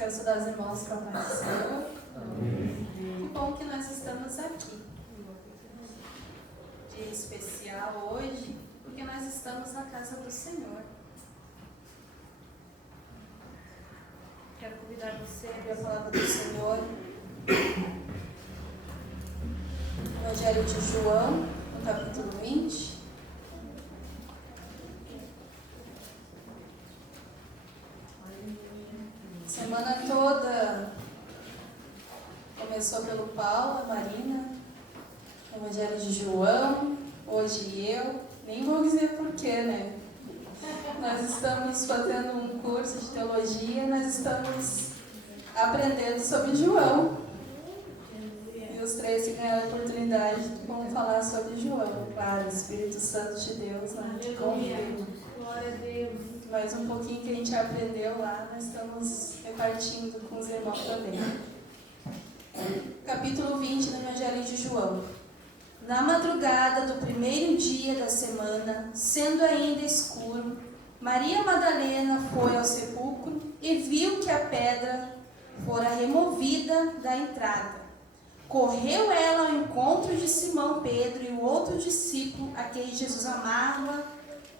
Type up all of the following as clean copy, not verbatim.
Quero saudar os irmãos com a paz do Senhor. Que bom que nós estamos aqui. Dia especial hoje, porque nós estamos na casa do Senhor. Quero convidar você a abrir a palavra do Senhor. Evangelho de João, no capítulo 20. Semana toda começou pelo Paulo, a Marina, Evangelho de João, hoje eu, nem vou dizer porquê, né? Nós estamos fazendo um curso de teologia, nós estamos aprendendo sobre João. E os três que ganharam a oportunidade vão falar sobre João, claro, o Espírito Santo de Deus, né? Confirma. Glória a Deus. Mais um pouquinho que a gente aprendeu lá, nós estamos repartindo com os irmãos também. Capítulo 20 do Evangelho de João. Na madrugada do primeiro dia da semana, sendo ainda escuro, Maria Madalena foi ao sepulcro e viu que a pedra fora removida da entrada. Correu ela ao encontro de Simão Pedro e o outro discípulo, a quem Jesus amava.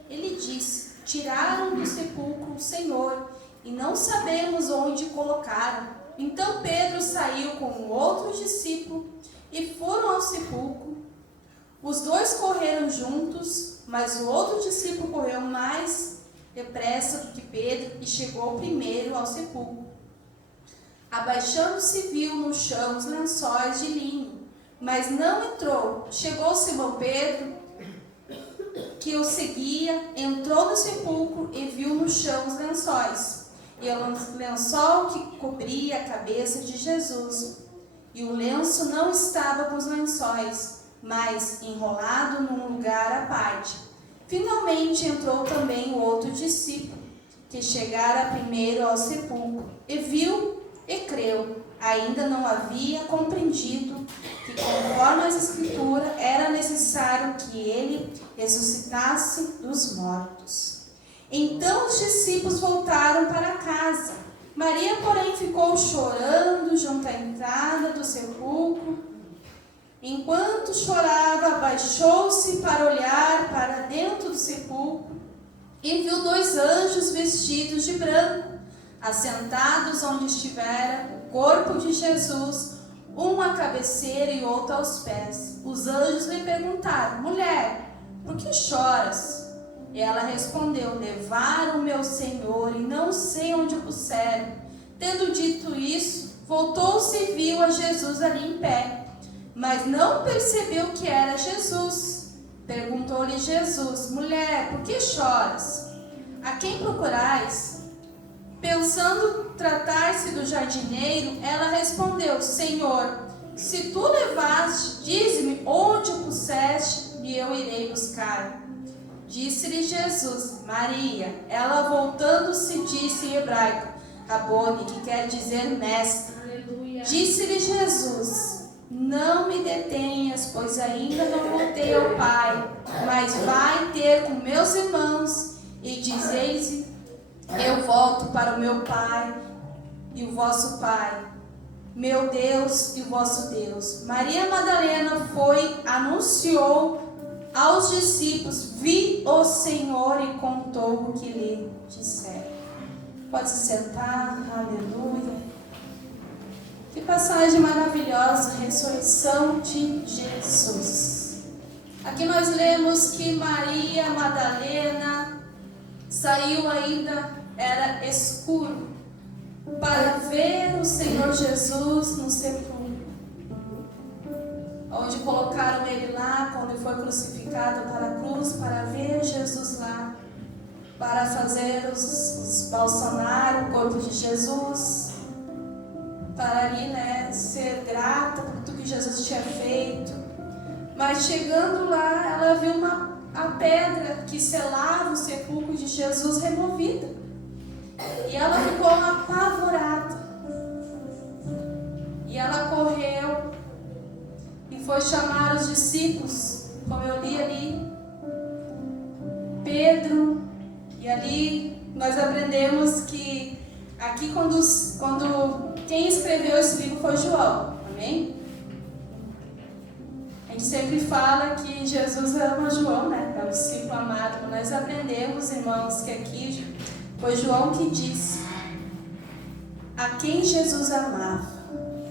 Ele disse: tiraram do sepulcro o Senhor, e não sabemos onde colocaram. Então Pedro saiu com o outro discípulo e foram ao sepulcro. Os dois correram juntos, mas o outro discípulo correu mais depressa do que Pedro e chegou primeiro ao sepulcro. Abaixando-se, viu no chão os lençóis de linho, mas não entrou. Chegou Simão Pedro, que o seguia, entrou no sepulcro e viu no chão os lençóis, e o lençol que cobria a cabeça de Jesus. E o lenço não estava com os lençóis, mas enrolado num lugar à parte. Finalmente entrou também o outro discípulo, que chegara primeiro ao sepulcro, e viu e creu. Ainda não havia compreendido que, conforme as Escrituras, era necessário que ele ressuscitasse dos mortos. Então os discípulos voltaram para casa. Maria, porém, ficou chorando junto à entrada do sepulcro. Enquanto chorava, abaixou-se para olhar para dentro do sepulcro e viu dois anjos vestidos de branco, assentados onde estivera o corpo de Jesus, um à cabeceira e outro aos pés. Os anjos lhe perguntaram: mulher, por que choras? E ela respondeu: levaram meu Senhor e não sei onde o puseram. Tendo dito isso, voltou-se e viu a Jesus ali em pé, mas não percebeu que era Jesus. Perguntou-lhe Jesus: mulher, por que choras? A quem procurais? Pensando tratar-se do jardineiro, ela respondeu: Senhor, se tu levaste, dize-me onde o puseste e eu irei buscar. Disse-lhe Jesus: Maria. Ela, voltando-se, disse em hebraico: Rabone, que quer dizer mestre. Aleluia. Disse-lhe Jesus: não me detenhas, pois ainda não voltei ao Pai, mas vai ter com meus irmãos e dizeis: eu volto para o meu Pai e o vosso Pai, meu Deus e o vosso Deus. Maria Madalena foi, anunciou aos discípulos: vi o Senhor, e contou o que lhe disseram. Pode se sentar. Aleluia. Que passagem maravilhosa, ressurreição de Jesus. Aqui nós lemos que Maria Madalena saiu ainda, era escuro, para ver o Senhor Jesus no sepulcro, onde colocaram ele lá, quando ele foi crucificado para a cruz, para ver Jesus lá, para fazer os balsamar o corpo de Jesus, para ali, né, ser grata por tudo que Jesus tinha feito. Mas chegando lá, ela viu a pedra que selava o sepulcro de Jesus removida. E ela ficou apavorada. E ela correu e foi chamar os discípulos, como eu li ali, Pedro. E ali nós aprendemos que aqui quando quem escreveu esse livro foi João, amém? A gente sempre fala que Jesus ama João, né? É o discípulo amado. Nós aprendemos, irmãos, que aqui foi João que disse a quem Jesus amava.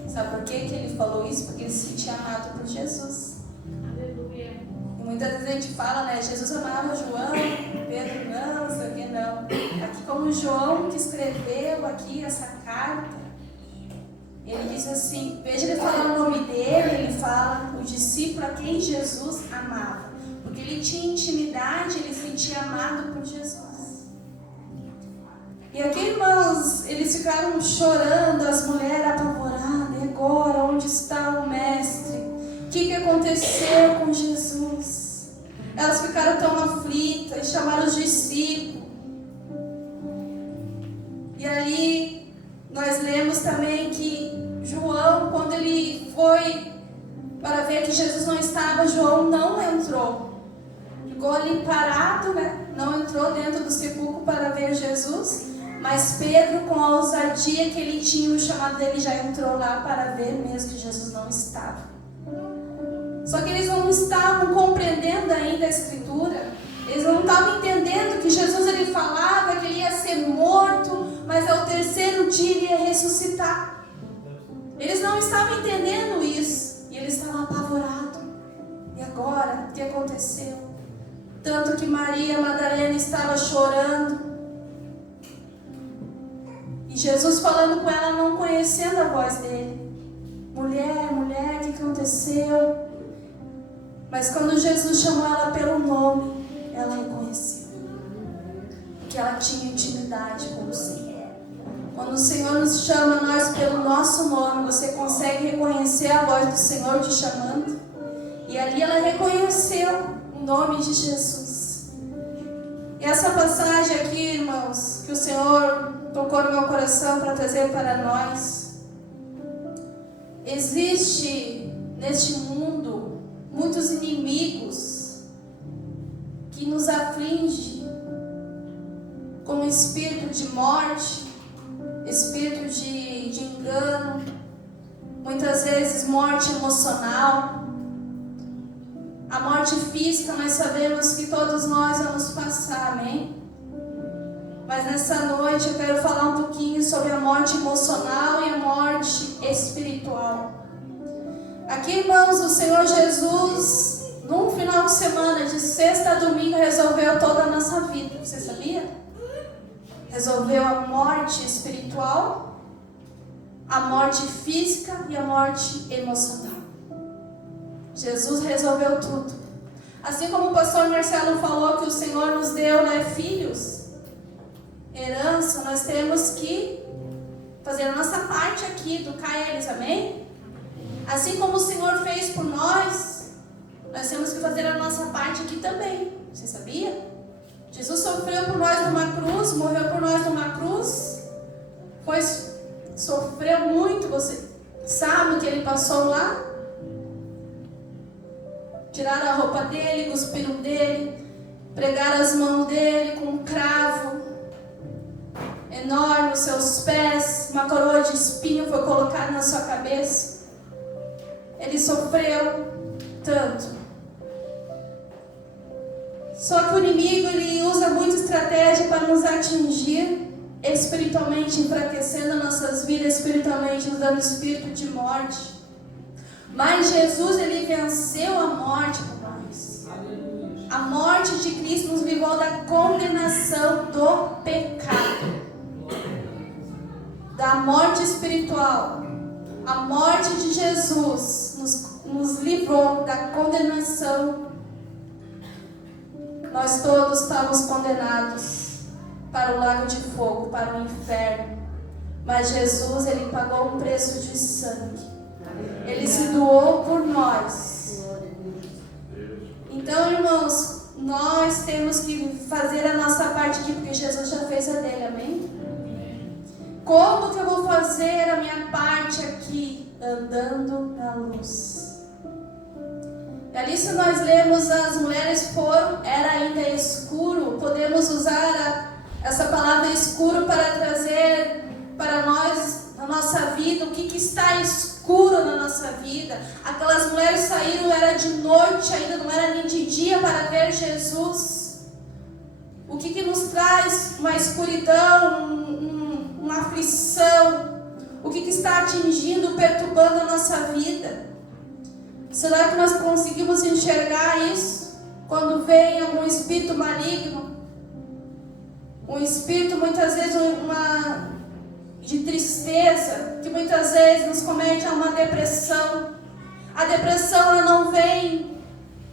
Sabe por que ele falou isso? Porque ele se sentia amado por Jesus. Aleluia. E muitas vezes a gente fala, né? Jesus amava João, Pedro não, sei o que não. Aqui como João que escreveu aqui essa carta, ele diz assim, veja ele falando o nome dele, ele fala o discípulo a quem Jesus amava. Porque ele tinha intimidade, ele se sentia amado por Jesus. E aqui, irmãos, eles ficaram chorando, as mulheres apavoradas. E agora, onde está o mestre? O que aconteceu com Jesus? Elas ficaram tão aflitas, chamaram os discípulos. E ali, nós lemos também que João, quando ele foi para ver que Jesus não estava, João não entrou. Ficou ali parado, né? Não entrou dentro do sepulcro para ver Jesus. Mas Pedro, com a ousadia que ele tinha, o chamado dele, já entrou lá para ver mesmo que Jesus não estava. Só que eles não estavam compreendendo ainda a Escritura. Eles não estavam entendendo que Jesus ele falava que ele ia ser morto, mas ao terceiro dia ele ia ressuscitar. Eles não estavam entendendo isso. E eles estavam apavorados. E agora? O que aconteceu? Tanto que Maria Madalena estava chorando. E Jesus falando com ela, não conhecendo a voz dele. Mulher, mulher, o que aconteceu? Mas quando Jesus chamou ela pelo nome, ela reconheceu. Porque ela tinha intimidade com o Senhor. Quando o Senhor nos chama nós pelo nosso nome, você consegue reconhecer a voz do Senhor te chamando? E ali ela reconheceu o nome de Jesus. E essa passagem aqui, irmãos, que o Senhor tocou no meu coração para trazer para nós. Existe neste mundo muitos inimigos que nos afligem com espírito de morte, espírito de engano, muitas vezes morte emocional. A morte física nós sabemos que todos nós vamos passar, amém? Mas nessa noite eu quero falar um pouquinho sobre a morte emocional e a morte espiritual. Aqui, irmãos, o Senhor Jesus, num final de semana, de sexta a domingo, resolveu toda a nossa vida. Você sabia? Resolveu a morte espiritual, a morte física e a morte emocional. Jesus resolveu tudo. Assim como o pastor Marcelo falou que o Senhor nos deu, né, filhos, herança, nós temos que fazer a nossa parte aqui, educar eles, amém? Assim como o Senhor fez por nós temos que fazer a nossa parte aqui também. Você sabia? Jesus sofreu por nós numa cruz, morreu por nós numa cruz, sofreu muito, você sabe o que ele passou lá? Tiraram a roupa dele, cuspiram dele, pregaram as mãos dele com um cravo enorme, os seus pés, uma coroa de espinho foi colocada na sua cabeça. Ele sofreu tanto. Só que o inimigo ele usa muita estratégia para nos atingir espiritualmente, enfraquecendo nossas vidas espiritualmente, nos dando espírito de morte. Mas Jesus ele venceu a morte por nós. A morte de Cristo nos livrou da condenação do pecado, da morte espiritual. A morte de Jesus nos livrou da condenação. Nós todos estávamos condenados para o lago de fogo, para o inferno. Mas Jesus, ele pagou um preço de sangue. Ele se doou por nós. Então, irmãos, nós temos que fazer a nossa parte aqui, porque Jesus já fez a dele, amém? Como que eu vou fazer a minha parte aqui? Andando na luz. E ali, se nós lemos, as mulheres foram, era ainda escuro. Podemos usar essa palavra escuro para trazer para nós, na nossa vida, o que está escuro na nossa vida. Aquelas mulheres saíram, era de noite ainda, não era nem de dia para ver Jesus. O que nos traz uma escuridão, uma aflição? O que está atingindo, perturbando a nossa vida? Será que nós conseguimos enxergar isso? Quando vem algum espírito maligno, um espírito muitas vezes de tristeza, que muitas vezes nos comete a uma depressão. A depressão ela não vem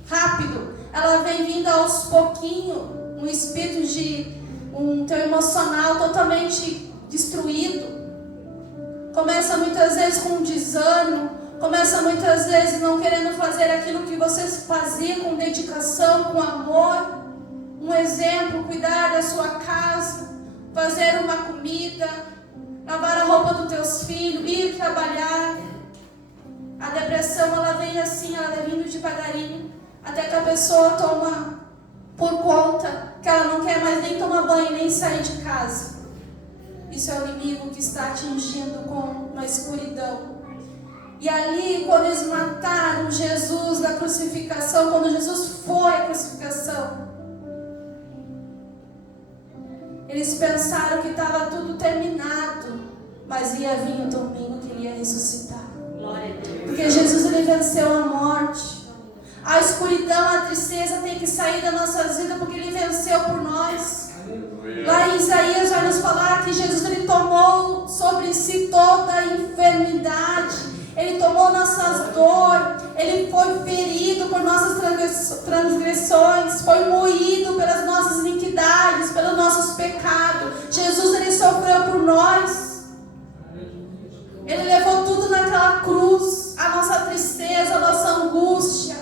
rápido, ela vem vindo aos pouquinhos, um espírito de um teu emocional totalmente destruído. Começa muitas vezes com um desânimo, começa muitas vezes não querendo fazer aquilo que você fazia com dedicação, com amor. Um exemplo, cuidar da sua casa, fazer uma comida, lavar a roupa dos teus filhos, ir trabalhar. A depressão ela vem assim, ela vem vindo devagarinho, até que a pessoa toma por conta que ela não quer mais nem tomar banho, nem sair de casa. Isso é o inimigo que está atingindo com uma escuridão. E ali, quando eles mataram Jesus na crucificação, quando Jesus foi à crucificação, eles pensaram que estava tudo terminado, mas ia vir o domingo que ele ia ressuscitar. Glória a Deus. Porque Jesus ele venceu a morte. A escuridão, a tristeza tem que sair das nossas vidas, porque ele venceu por nós. Lá em Isaías vai nos falar que Jesus ele tomou sobre si toda a enfermidade. Ele tomou nossas dores, ele foi ferido por nossas transgressões, foi moído pelas nossas iniquidades, pelos nossos pecados. Jesus, ele sofreu por nós. Ele levou tudo naquela cruz, a nossa tristeza, a nossa angústia,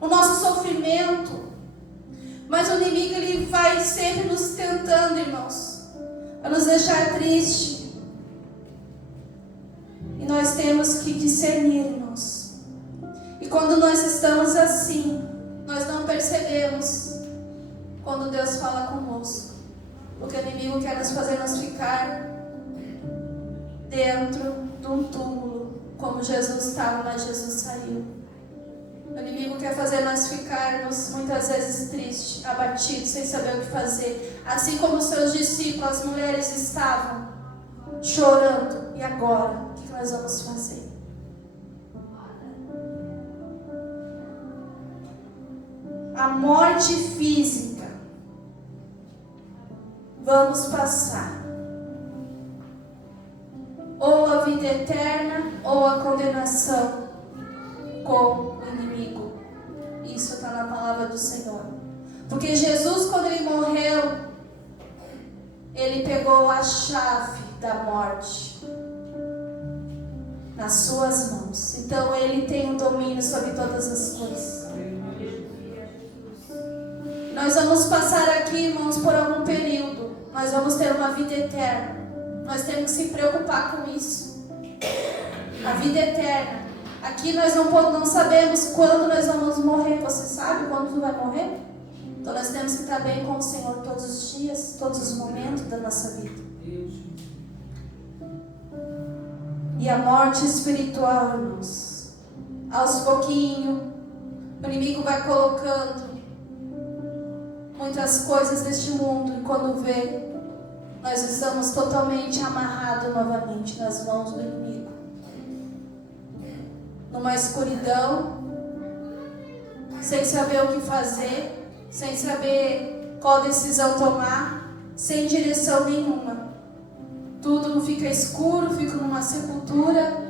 o nosso sofrimento. Mas o inimigo, ele vai sempre nos tentando, irmãos, para nos deixar tristes. E nós temos que discernir, irmãos. E quando nós estamos assim, nós não percebemos quando Deus fala conosco. Porque o inimigo quer nos fazer ficar dentro de um túmulo, como Jesus estava, mas Jesus saiu. O inimigo quer fazer nós ficarmos muitas vezes tristes, abatidos, sem saber o que fazer. Assim como os seus discípulos, as mulheres estavam chorando. E agora? O que nós vamos fazer? A morte física vamos passar. Ou a vida eterna, ou a condenação com o inimigo. Isso está na palavra do Senhor. Porque Jesus, quando ele morreu, ele pegou a chave da morte nas suas mãos. Então ele tem o domínio sobre todas as coisas. Nós vamos passar aqui, irmãos, por algum período. Nós vamos ter uma vida eterna. Nós temos que se preocupar com isso. A vida eterna. Aqui nós não sabemos quando nós vamos morrer. Você sabe quando tu vai morrer? Então nós temos que estar bem com o Senhor todos os dias, todos os momentos da nossa vida. E a morte espiritual, irmãos, aos pouquinhos, o inimigo vai colocando muitas coisas deste mundo, e quando vê, nós estamos totalmente amarrados novamente nas mãos do inimigo. Numa escuridão, sem saber o que fazer, sem saber qual decisão tomar, sem direção nenhuma. Tudo fica escuro, fica numa sepultura,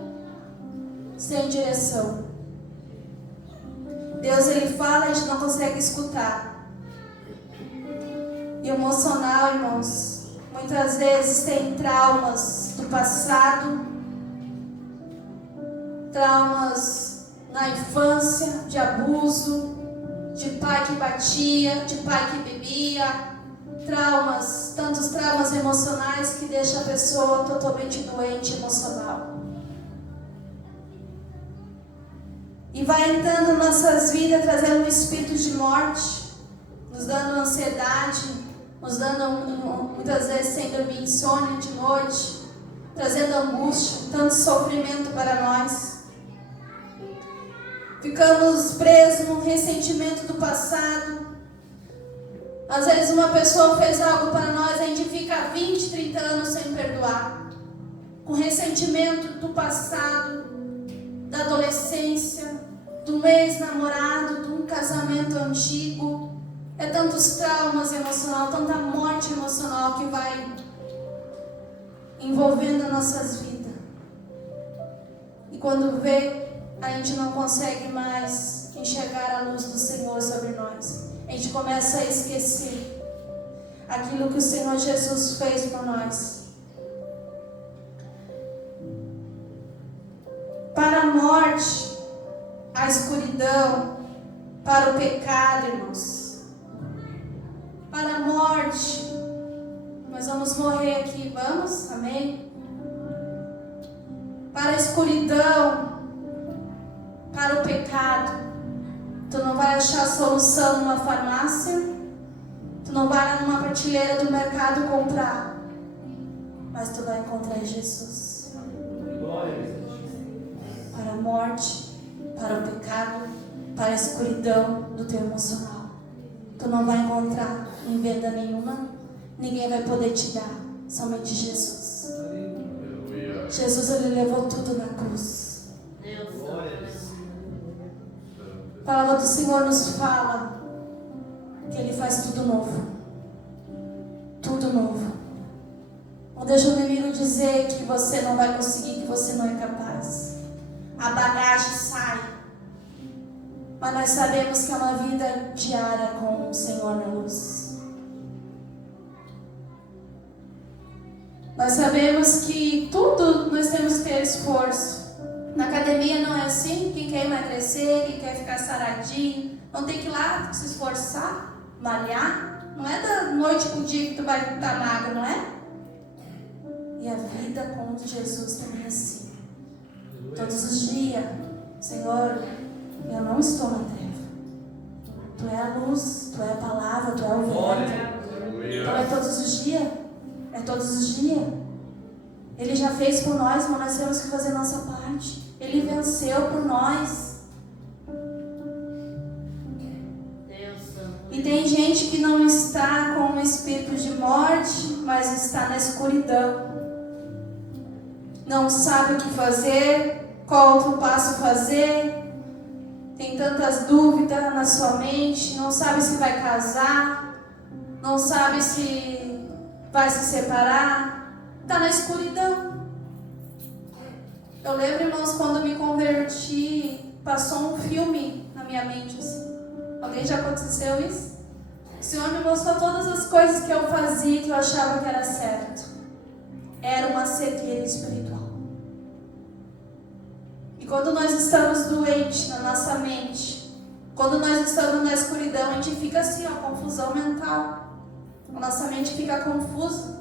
sem direção. Deus, ele fala e a gente não consegue escutar. E o emocional, irmãos, muitas vezes tem traumas do passado, traumas na infância, de abuso, de pai que batia, de pai que bebia, traumas, tantos traumas emocionais que deixam a pessoa totalmente doente emocional. E vai entrando em nossas vidas, trazendo um espírito de morte, nos dando ansiedade, nos dando muitas vezes sem dormir, insônia de noite, trazendo angústia, tanto sofrimento para nós. Ficamos presos no ressentimento do passado. Às vezes uma pessoa fez algo para nós, a gente fica 20, 30 anos sem perdoar. Com ressentimento do passado, da adolescência, do ex-namorado, de um casamento antigo. É tantos traumas emocionais, tanta morte emocional que vai envolvendo as nossas vidas. E quando vê, a gente não consegue mais enxergar a luz do Senhor sobre nós. A gente começa a esquecer aquilo que o Senhor Jesus fez por nós. Para a morte, a escuridão, para o pecado, irmãos. Para a morte, nós vamos morrer aqui, vamos? Amém? Para a escuridão, para o pecado, tu não vai achar solução numa farmácia, tu não vai numa prateleira do mercado comprar, mas tu vai encontrar Jesus. Para a morte, para o pecado, para a escuridão do teu emocional, tu não vai encontrar em venda nenhuma, ninguém vai poder te dar, somente Jesus. Jesus, ele levou tudo na cruz. A palavra do Senhor nos fala que Ele faz tudo novo. Tudo novo. Não deixa o inimigo dizer que você não vai conseguir, que você não é capaz. A bagagem sai. Mas nós sabemos que é uma vida diária com o Senhor na luz. Nós sabemos que tudo nós temos que ter esforço. Na academia não é assim. Quem quer emagrecer, quem quer ficar saradinho, não tem que ir lá se esforçar, malhar. Não é da noite para o dia que tu vai estar magro, não é? E a vida com Jesus também é assim. Todos os dias, Senhor, eu não estou na treva. Tu é a luz, Tu é a palavra, Tu é o vento. Então é todos os dias. É todos os dias. Ele já fez por nós, mas nós temos que fazer a nossa parte. Ele venceu por nós. E tem gente que não está com o espírito de morte, mas está na escuridão. Não sabe o que fazer, qual outro passo fazer. Tem tantas dúvidas na sua mente, não sabe se vai casar, não sabe se vai se separar. Está na escuridão. Eu lembro, irmãos, quando me converti, passou um filme na minha mente assim. Alguém já aconteceu isso? O Senhor me mostrou todas as coisas que eu fazia, que eu achava que era certo. Era uma cegueira espiritual. E quando nós estamos doentes na nossa mente, quando nós estamos na escuridão, a gente fica assim, ó, confusão mental. A nossa mente fica confusa.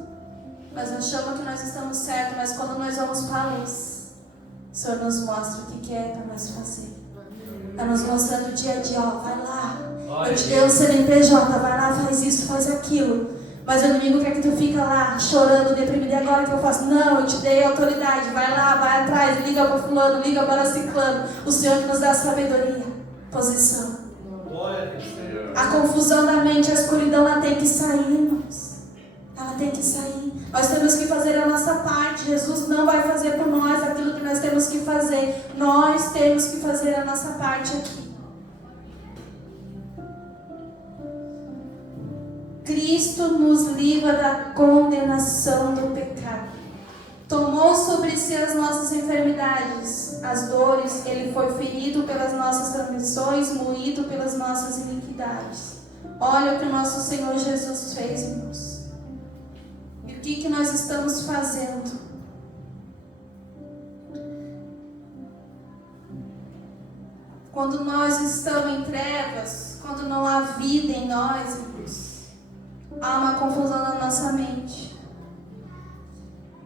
Nós achamos que nós estamos certos, mas quando nós vamos para a luz, o Senhor nos mostra o que é para nós fazer. Está nos mostrando o dia a dia, ó, vai lá. Eu te dei um CNPJ, vai lá, faz isso, faz aquilo. Mas o inimigo quer que tu fica lá, chorando, deprimido. E agora que eu faço? Não, eu te dei autoridade. Vai lá, vai atrás, liga para fulano, liga para ciclano. O Senhor que nos dá sabedoria, posição. A confusão da mente, a escuridão, ela tem que sair, irmãos. Ela tem que sair. Nós temos que fazer a nossa parte. Jesus não vai fazer por nós aquilo que nós temos que fazer. Nós temos que fazer a nossa parte aqui. Cristo nos livra da condenação do pecado. Tomou sobre si as nossas enfermidades, as dores. Ele foi ferido pelas nossas transgressões, moído pelas nossas iniquidades. Olha o que o nosso Senhor Jesus fez, irmãos. E o que nós estamos fazendo? Quando nós estamos em trevas, quando não há vida em nós, irmãos, há uma confusão na nossa mente.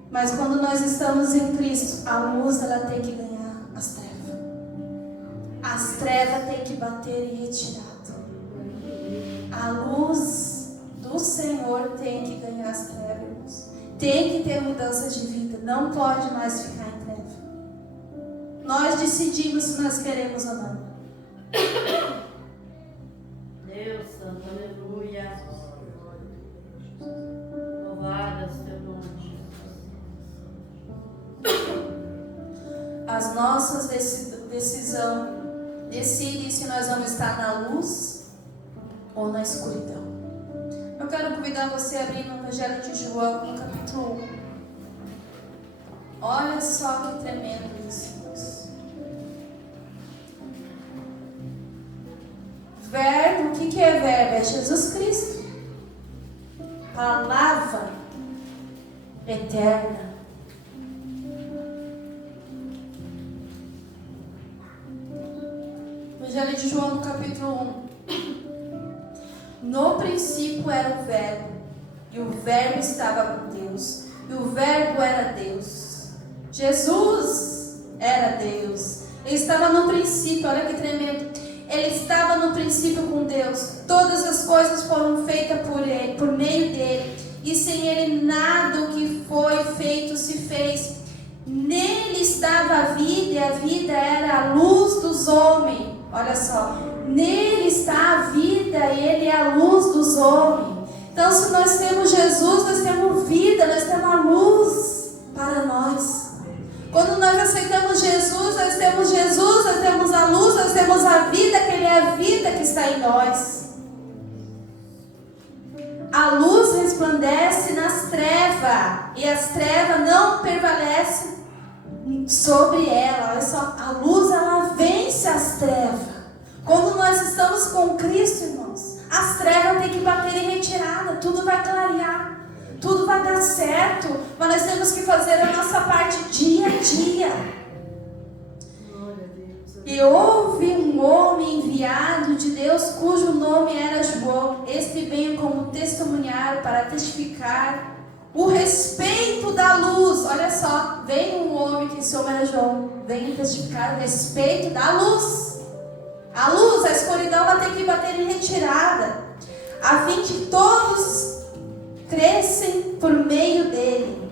Mas quando nós estamos em Cristo, a luz ela tem que ganhar as trevas. As trevas têm que bater em retirada. A luz do Senhor tem que ganhar as trevas. Tem que ter mudança de vida. não pode mais ficar em treva. Nós decidimos se nós queremos ou não. Deus Santo, aleluia. Louvado seja teu nome, Jesus. As nossas decisões decidem se nós vamos estar na luz ou na escuridão. Eu quero convidar você a abrir no Evangelho de João, no capítulo 1. Olha só que tremendo isso, irmãos. Verbo, o que é verbo? É Jesus Cristo. Palavra eterna. Evangelho de João, no capítulo 1. No princípio era o verbo, e o verbo estava com Deus, e o verbo era Deus. Jesus era Deus. Ele estava no princípio, olha que tremendo. Ele estava no princípio com Deus. Todas as coisas foram feitas por ele, por meio dele. E sem ele nada do que foi feito se fez. Nele estava a vida, e a vida era a luz dos homens. Olha só. Nele está a vida, e ele é a luz dos homens. Então, se nós temos Jesus, nós temos vida, nós temos a luz para nós. Quando nós aceitamos Jesus, nós temos a luz, nós temos a vida, que Ele é a vida que está em nós. A luz resplandece nas trevas, e as trevas não prevalecem sobre ela. Olha só, a luz, ela vence as trevas. Quando nós estamos com Cristo, irmãos, as trevas têm que bater em retirada, tudo vai clarear. Tudo vai dar certo, mas nós temos que fazer a nossa parte dia a dia. E houve um homem enviado de Deus, cujo nome era João. Este veio como testemunhar para testificar o respeito da luz. Olha só, veio um homem que se chama João, veio testificar o respeito da luz. A luz, a escuridão, ela tem que bater em retirada, a fim de todos crescem por meio dele.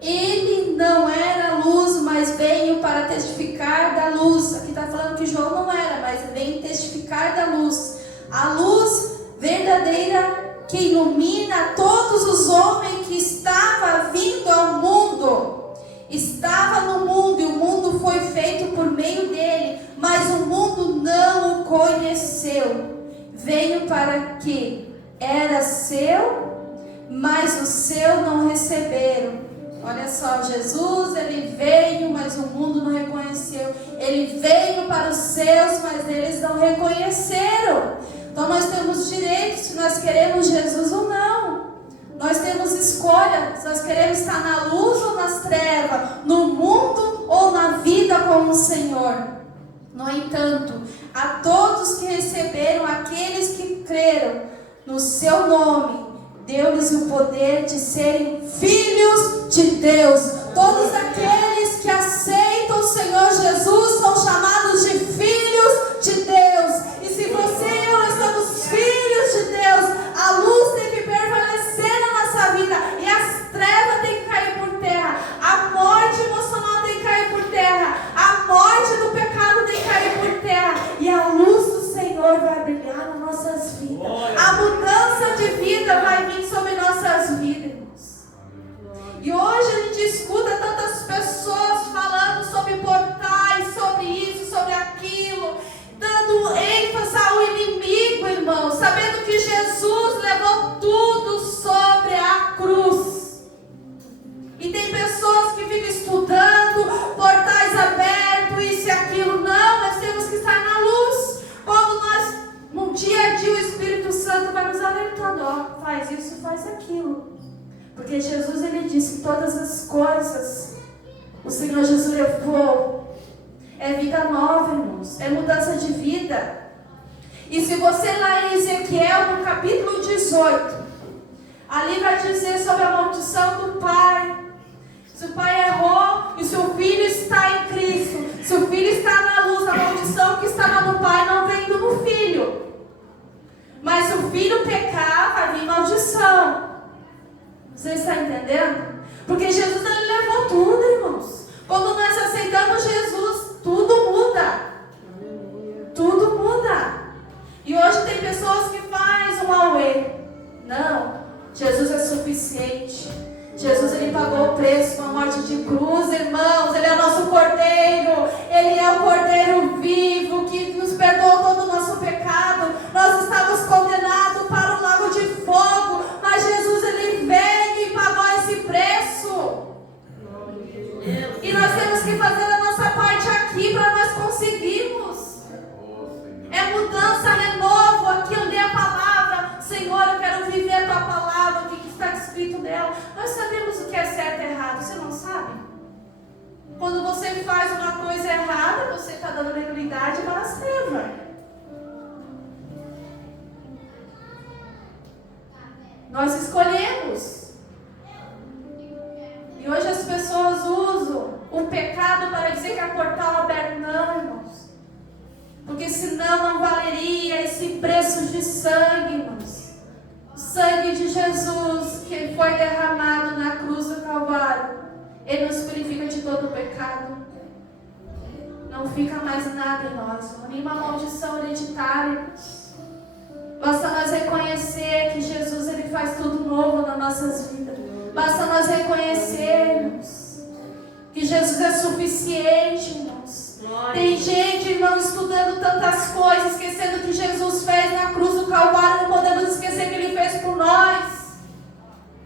Ele não era luz, mas veio para testificar da luz. Aqui está falando que João não era, mas veio testificar da luz. A luz verdadeira que ilumina todos os homens, que estava vindo ao mundo. Estava no mundo, e o mundo foi feito por meio dele, mas o mundo não o conheceu. Veio para que era seu, mas os seus não receberam. Olha só, Jesus, ele veio, mas o mundo não reconheceu. Ele veio para os seus, mas eles não reconheceram. Então nós temos direito, se nós queremos Jesus ou não. Nós temos escolha, se nós queremos estar na luz ou nas trevas, no mundo ou na vida com o Senhor. No entanto, a todos que receberam, aqueles que creram no seu nome, deu-lhes o poder de serem filhos de Deus. Todos aqueles que aceitam o Senhor Jesus são chamados de filhos de Deus. E se você e eu nós somos filhos de Deus, a luz tem que prevalecer na nossa vida, e as trevas têm que cair por terra. A morte emocional tem que cair por terra. A morte do pecado tem que cair por terra. E a luz do Senhor vai brilhar nas nossas vidas. A mudança de vida vai vir sobre nossas vidas, irmãos. E hoje a gente escuta tantas pessoas falando sobre portais, sobre isso, sobre aquilo, dando ênfase ao inimigo, irmão, sabendo que Jesus levou tudo sobre a cruz. E tem pessoas que ficam estudando portais abertos, isso e aquilo. Não, nós temos que estar na luz. Quando nós, no dia a dia, o Espírito Santo vai nos alertando, ó, faz isso, faz aquilo. Porque Jesus, ele disse que todas as coisas o Senhor Jesus levou. É vida nova, irmãos, é mudança de vida. E se você lá em Ezequiel, no capítulo 18, ali vai dizer sobre a maldição do pai. Se o pai errou e se o filho está em Cristo, se o filho está na luz, a maldição que estava no pai não vem do filho. Mas se o filho pecar, vai vir maldição. Você está entendendo? Porque Jesus, ele levou de cruz, irmãos. Ele é o nosso Cordeiro. Ele é o Cordeiro vivo que nos perdoou todo o nosso pecado. Nós estávamos condenados para o lago de fogo, mas Jesus, ele veio e pagou esse preço. E nós temos que fazer a nossa parte aqui para nós conseguirmos. É mudança, renovo. Aqui eu li a palavra. Senhor, eu quero viver a tua palavra. O que está escrito nela? Nós sabemos o que é certo e errado. Você não sabe? Quando você faz uma coisa errada, você está dando legalidade para as trevas. Nós escolhemos. E hoje as pessoas usam o pecado para dizer que é portal aberto. Não, irmãos. Porque senão não valeria esse preço de sangue, irmãos. O sangue de Jesus que foi derramado na cruz do Calvário. Ele nos purifica de todo o pecado. Não fica mais nada em nós. Nenhuma maldição hereditária. Basta nós reconhecer que Jesus, ele faz tudo novo nas nossas vidas. Basta nós reconhecermos que Jesus é suficiente, irmãos. Tem gente, irmão, estudando tantas coisas, esquecendo que Jesus fez na cruz do Calvário. Não podemos esquecer que ele fez por nós.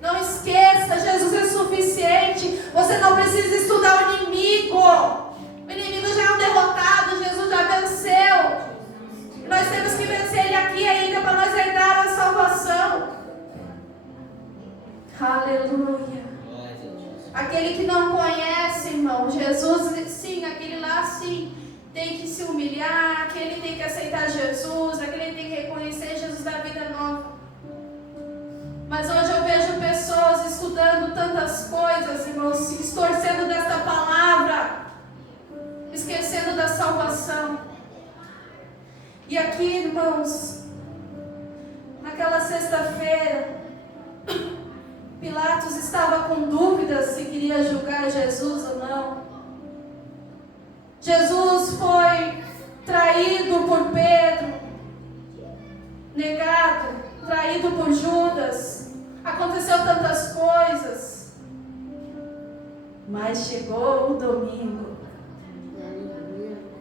Não esqueça, Jesus é suficiente. Você não precisa estudar o inimigo. O inimigo já é um derrotado, Jesus já venceu. Nós temos que vencer ele aqui ainda para nós herdar a salvação. Aleluia. Aquele que não conhece, irmão, Jesus, sim, aquele lá sim, tem que se humilhar, aquele tem que aceitar Jesus, aquele tem que reconhecer Jesus da vida nova. Mas hoje eu vejo pessoas estudando tantas coisas, irmãos, se distorcendo desta palavra, esquecendo da salvação. E aqui, irmãos, naquela sexta-feira, Pilatos estava com dúvidas se queria julgar Jesus ou não. Jesus foi traído por Pedro, negado, traído por Judas. Aconteceu tantas coisas. Mas chegou o domingo.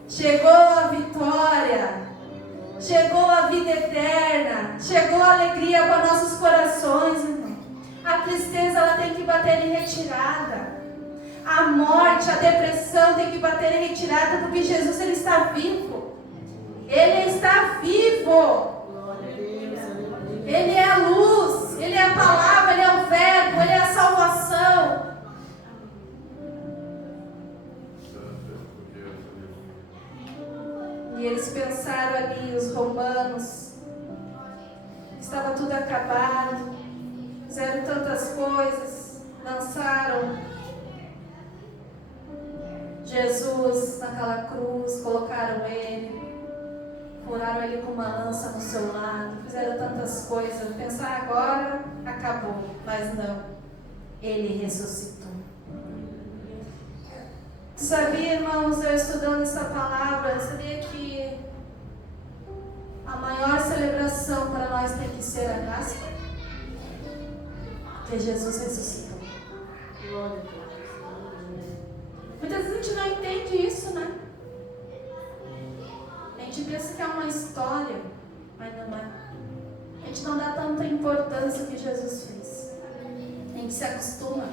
Chegou a vitória. Chegou a vida eterna. Chegou a alegria para nossos corações, irmão. A tristeza, ela tem que bater em retirada. A morte, a depressão tem que bater em retirada, porque Jesus, ele está vivo. Ele está vivo. Ele é a luz, ele é a palavra, ele é o verbo, ele é a salvação. E eles pensaram ali, os romanos, estava tudo acabado, fizeram tantas coisas, lançaram Jesus naquela cruz, colocaram ele, furaram ele com uma lança no seu lado, fizeram tantas coisas, pensar agora acabou, mas não, ele ressuscitou. Sabia, irmãos, eu estudando essa palavra, sabia que a maior celebração para nós tem que ser a Páscoa? Que Jesus ressuscitou. Muitas vezes a gente não entende isso, né? A gente pensa que é uma história, mas não é. A gente não dá tanta importância ao que Jesus fez. A gente se acostuma.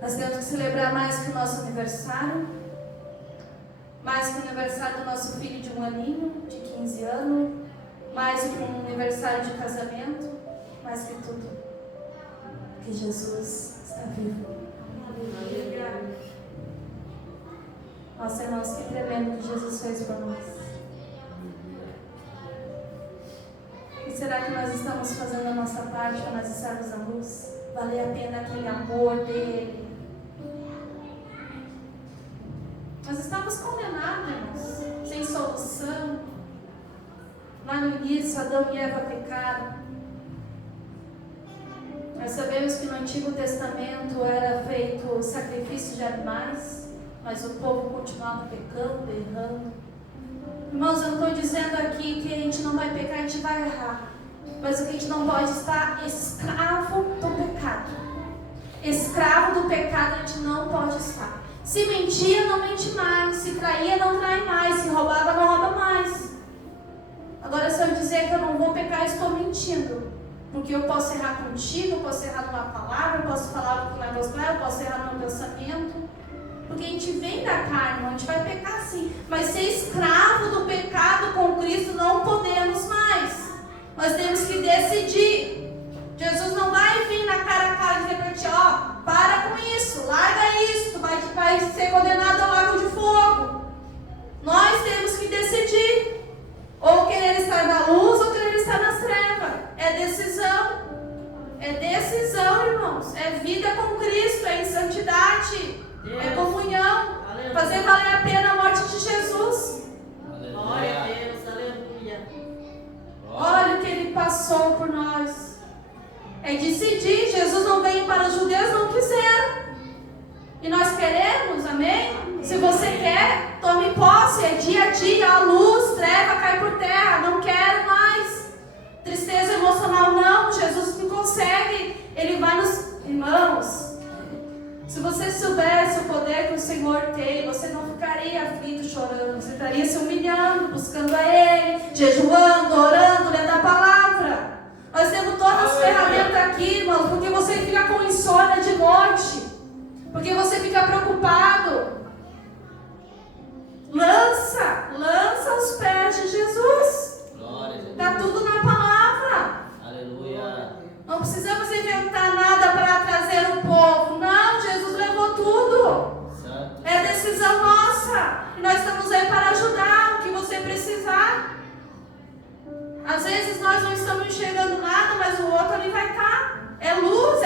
Nós temos que celebrar mais que o nosso aniversário, mais que o aniversário do nosso filho de 1 aninho, de 15 anos, mais que um aniversário de casamento, mais que tudo. Porque Jesus está vivo. Nossa, irmãos, que tremendo que Jesus fez por nós. E será que nós estamos fazendo a nossa parte para nós estarmos à luz? Valer a pena aquele amor dele? Nós estamos condenados, irmãos, sem solução. Lá no início, Adão e Eva pecaram. Nós sabemos que no Antigo Testamento era feito sacrifício de animais, mas o povo continuava pecando, errando. Irmãos, eu não estou dizendo aqui que a gente não vai pecar, a gente vai errar. Mas o que a gente não pode estar escravo do pecado. Escravo do pecado a gente não pode estar. Se mentia, não mente mais. Se traía, não trai mais. Se roubava, não rouba mais. Agora, se eu dizer que eu não vou pecar, eu estou mentindo. Porque eu posso errar contigo, eu posso errar numa palavra, eu posso falar algo que não é gostar, eu posso errar no meu pensamento. Porque a gente vem da carne, a gente vai pecar sim. Mas ser escravo do pecado com Cristo não podemos mais. Nós temos que decidir. Jesus não vai vir na cara a cara e dizer para ti, ó, para com isso, larga isso, tu vai ser condenado ao lago de fogo. Nós temos que decidir. Ou querer estar na luz ou querer estar nas trevas. É decisão. É decisão, irmãos. É vida com Cristo, é em santidade. Deus. É comunhão. Aleluia. Fazer valer a pena a morte de Jesus. Glória a Deus, aleluia. Olha o que Ele passou por nós. É decidir. Jesus não veio para os judeus, não quiseram. E nós queremos, amém? Se você quer, tome posse. É dia a dia, a luz, treva cai por terra. Não quero mais. Tristeza emocional, não. Jesus me consegue. Ele vai nos... Irmãos, se você soubesse o poder que o Senhor tem, você não ficaria aflito chorando. Você estaria se humilhando, buscando a Ele, jejuando, orando, lendo a palavra. Nós temos todas as ferramentas aqui, irmãos, porque você fica com insônia de noite. Porque você fica preocupado. Lança aos pés de Jesus. Está tudo na palavra. Aleluia. Não precisamos inventar nada para trazer o povo. Não, Jesus levou tudo. Santo. É decisão nossa. E nós estamos aí para ajudar o que você precisar. Às vezes nós não estamos enxergando nada, mas o outro ali vai estar. É luz,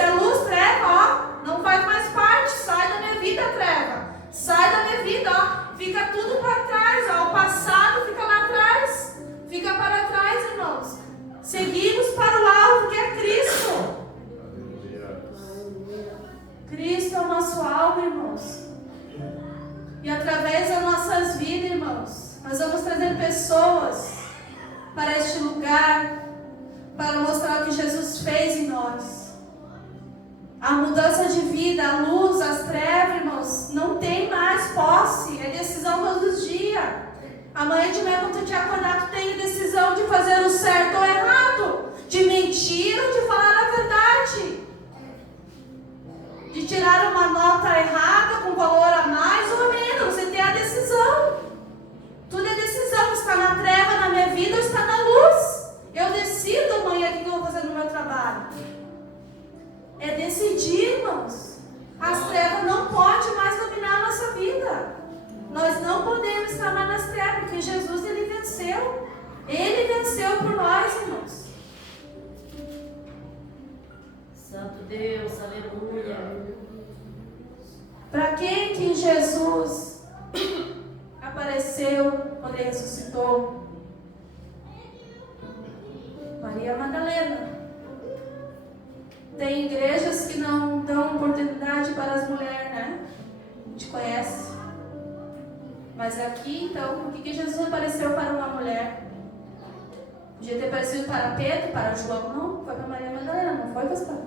treva, ó. Não faz mais parte. Sai da minha vida, treva. Sai da minha vida, ó. Fica tudo para trás, ó. O passado fica lá atrás. Fica para trás, irmãos. Seguimos para o alvo, que é Cristo. Cristo é o nosso alvo, irmãos. E através das nossas vidas, irmãos, nós vamos trazer pessoas para este lugar, para mostrar o que Jesus fez em nós. A mudança de vida, a luz, as trevas, irmãos, não tem mais posse, é decisão todos os dias. Amanhã de manhã, quando tu te acordar, tu tem a decisão de fazer o certo ou errado, de mentir ou de falar a verdade, de tirar uma nota errada com valor a mais ou a menos. Você tem a decisão. Tudo é decisão. Está na treva na minha vida ou está na luz. Eu decido amanhã o que eu vou fazer no meu trabalho. É decidir, irmãos. As trevas não podem mais dominar a nossa vida. Nós não podemos estar mais nas trevas, porque Jesus, Ele venceu. Ele venceu por nós, irmãos. Santo Deus, aleluia. Para que Jesus apareceu quando Ele ressuscitou? Maria Madalena. Tem igrejas que não dão oportunidade para as mulheres, né? A gente conhece. Mas aqui, então, por que Jesus apareceu para uma mulher? Podia ter aparecido para Pedro, para João, não. Foi para Maria Madalena, não foi, pastor?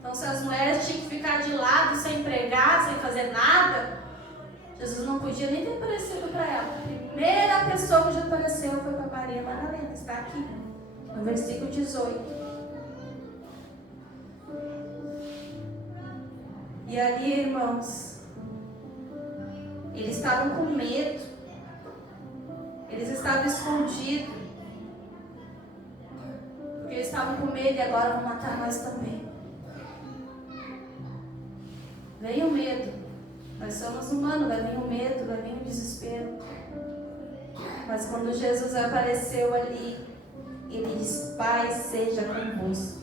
Então, se as mulheres tinham que ficar de lado, sem pregar, sem fazer nada, Jesus não podia nem ter aparecido para ela. A primeira pessoa que já apareceu foi para Maria Madalena. Está aqui, no versículo 18. E ali, irmãos, eles estavam com medo. Eles estavam escondidos. Porque eles estavam com medo e agora vão matar nós também. Vem o medo. Nós somos humanos, vai vir o medo, vai vir o desespero. Mas quando Jesus apareceu ali, Ele disse: Pai, seja convosco.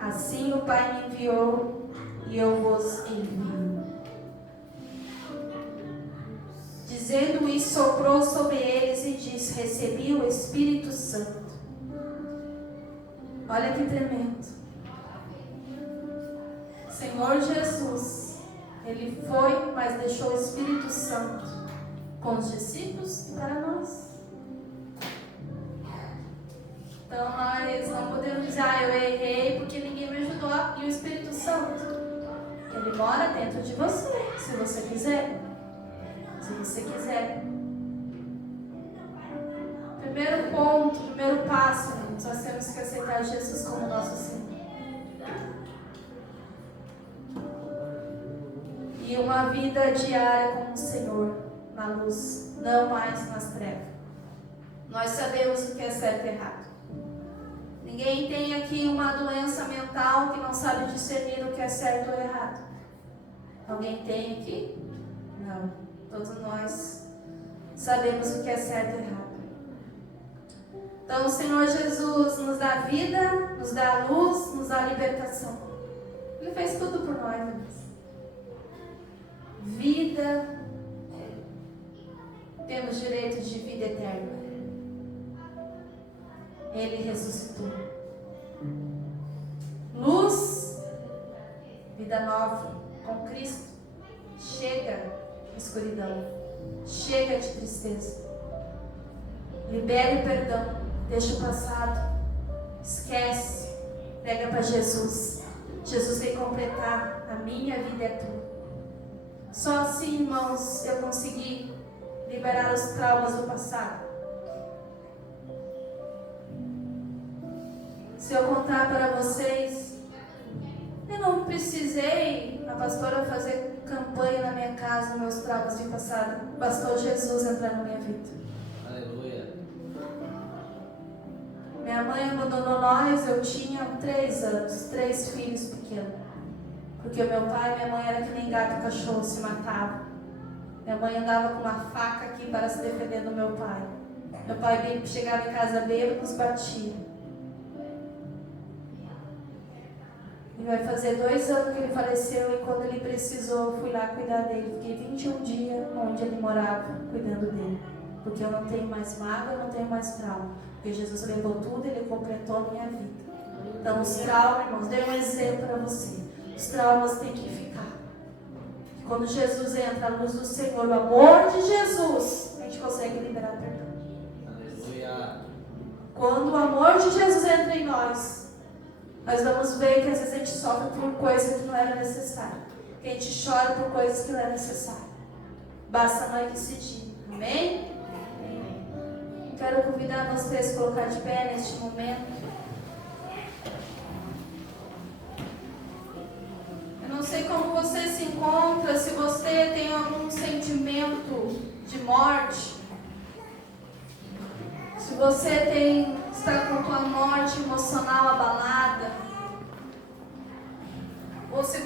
Assim o Pai me enviou e eu vos envio. Dizendo isso, soprou sobre eles e disse: Recebi o Espírito Santo. Olha que tremendo. Senhor Jesus, Ele foi, mas deixou o Espírito Santo com os discípulos e para nós. Então nós vocês não podemos dizer, eu errei porque ninguém me ajudou. E o Espírito Santo, ele mora dentro de você, se você quiser. Se você quiser. Primeiro ponto, primeiro passo, nós temos que aceitar Jesus como nosso Senhor. E uma vida diária com o Senhor, na luz, não mais nas trevas. Nós sabemos o que é certo e errado. Ninguém tem aqui uma doença mental que não sabe discernir o que é certo ou errado. Alguém tem aqui? Não. Todos nós sabemos o que é certo e errado. Então o Senhor Jesus nos dá vida, nos dá luz, nos dá libertação. Ele fez tudo por nós, irmãos. Vida, temos direito de vida eterna. Ele ressuscitou. Luz, vida nova com Cristo. Chega escuridão, chega de tristeza. Libere o perdão, deixa o passado, esquece, pega para Jesus. Jesus vem completar a minha vida e a tua. Só assim, irmãos, eu consegui liberar os traumas do passado. Se eu contar para vocês, eu não precisei, a pastora, fazer campanha na minha casa, meus traumas de passado. Bastou Jesus entrar na minha vida. Aleluia. Minha mãe abandonou nós, eu tinha 3 anos, 3 filhos pequenos. Porque o meu pai e minha mãe eram que nem gato e cachorro, se matavam. Minha mãe andava com uma faca aqui para se defender do meu pai. Meu pai chegava em casa bêbado e nos batia. E vai fazer 2 anos que ele faleceu, e quando ele precisou, eu fui lá cuidar dele. Fiquei 21 dias onde ele morava, cuidando dele. Porque eu não tenho mais mágoa, eu não tenho mais trauma. Porque Jesus levou tudo, ele completou a minha vida. Então os traumas, irmãos, dei um exemplo para você. Os traumas têm que ficar. E quando Jesus entra, a luz do Senhor, o amor de Jesus, a gente consegue liberar perdão. Aleluia. Quando o amor de Jesus entra em nós vamos ver que às vezes a gente sofre por coisas que não era necessário. Que a gente chora por coisas que não era necessário. Basta nós decidir. Amém? Quero convidar vocês a se colocar de pé neste momento. Eu não sei como você se encontra, se você tem algum sentimento de morte. Se você está com a tua morte emocional